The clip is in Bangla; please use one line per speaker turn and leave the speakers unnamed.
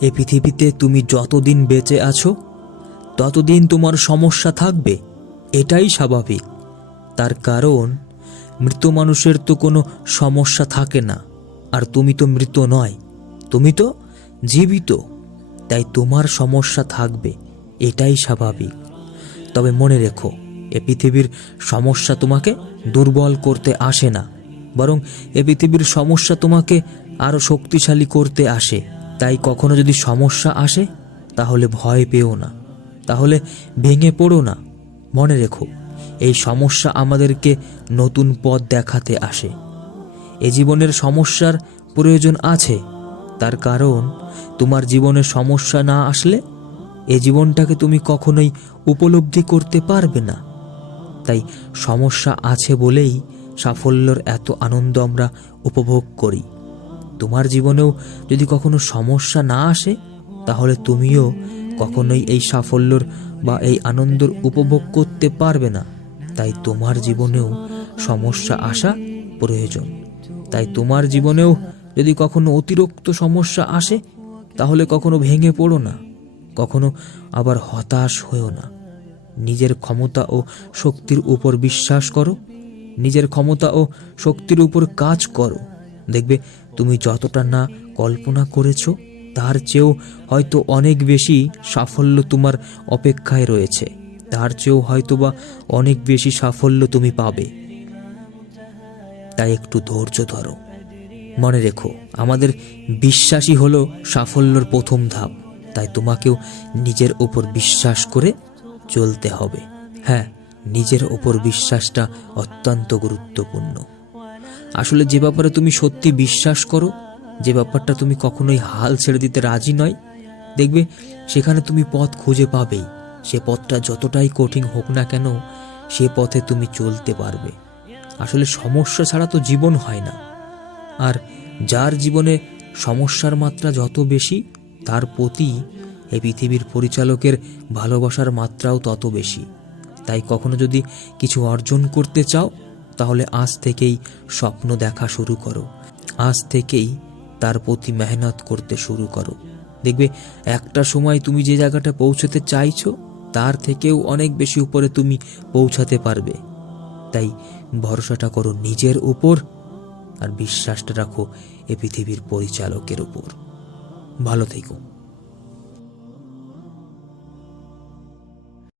এ পৃথিবীতে তুমি যতদিন বেঁচে আছো, ততদিন তোমার সমস্যা থাকবে। এটাই স্বাভাবিক। তার কারণ, মৃত মানুষের তো কোনো সমস্যা থাকে না, আর তুমি তো মৃত নয়। তুমি তো জীবিত, তাই তোমার সমস্যা থাকবে। এটাই স্বাভাবিক। তবে মনে রেখো, এ পৃথিবীর সমস্যা তোমাকে দুর্বল করতে আসে না, বরং এ পৃথিবীর সমস্যা তোমাকে আরও শক্তিশালী করতে আসে। তাই কখনো যদি সমস্যা আসে, তাহলে ভয় পেও না। তাহলে ভেঙে পড়ো না। মনে রেখো, এই সমস্যা আমাদেরকে নতুন পথ দেখাতে আসে। এ জীবনের সমস্যার প্রয়োজন আছে। তার কারণ, তোমার জীবনে সমস্যা না আসলে, এ জীবনটাকে তুমি কখনোই উপলব্ধি করতে পারবে না। তাই সমস্যা আছে বলেই সাফল্যর এত আনন্দ আমরা উপভোগ করি। তোমার জীবনেও যদি কখনো সমস্যা না আসে, তাহলে তুমিও কখনোই এই সাফল্যর বা এই আনন্দর উপভোগ করতে পারবে না। তাই তোমার জীবনেও সমস্যা আসা প্রয়োজন। তাই তোমার জীবনেও যদি কখনো অতিরিক্ত সমস্যা আসে, তাহলে কখনো ভেঙে পড়ো না, কখনো আবার হতাশ হয়েও না। নিজের ক্ষমতা ও শক্তির উপর বিশ্বাস করো, নিজের ক্ষমতা ও শক্তির উপর কাজ করো। দেখবে তুমি যতটা না কল্পনা করেছ, তার চেয়েও হয়তো অনেক বেশি সাফল্য তোমার অপেক্ষায় রয়েছে। তার চেয়েও হয়তোবা অনেক বেশি সাফল্য তুমি পাবে। তাই একটু ধৈর্য ধরো। মনে রেখো, আমাদের বিশ্বাসই হলো সাফল্যর প্রথম ধাপ। তাই তোমাকেও নিজের ওপর বিশ্বাস করে চলতে হবে। হ্যাঁ নিজের ওপর বিশ্বাসটা অত্যন্ত গুরুত্বপূর্ণ। আসলে যে ব্যাপারে তুমি সত্যি বিশ্বাস করো, যে ব্যাপারটা তুমি কখনোই হাল ছেড়ে দিতে রাজি নয়, দেখবে সেখানে তুমি পথ খুঁজে পাবেই। সে পথটা যতটাই কঠিন হোক না কেন, সে পথে তুমি চলতে পারবে। আসলে সমস্যা ছাড়া তো জীবন হয় না। আর যার জীবনে সমস্যার মাত্রা যত বেশি, তার প্রতি এই পৃথিবীর পরিচালকের ভালোবাসার মাত্রাও তত বেশি। তাই কখনো যদি কিছু অর্জন করতে চাও তাহলে আজ থেকেই স্বপ্ন দেখা শুরু করো। আজ থেকেই তার প্রতি মেহনত করতে শুরু করো। দেখবে একটা সময় তুমি যে জায়গাটা পৌঁছতে চাইছো, তার থেকেও অনেক বেশি উপরে তুমি পৌঁছাতে পারবে। তাই ভরসাটা করো নিজের উপর আর বিশ্বাসটা রাখো এ পৃথিবীর পরিচালকের উপর। ভালো থেকো।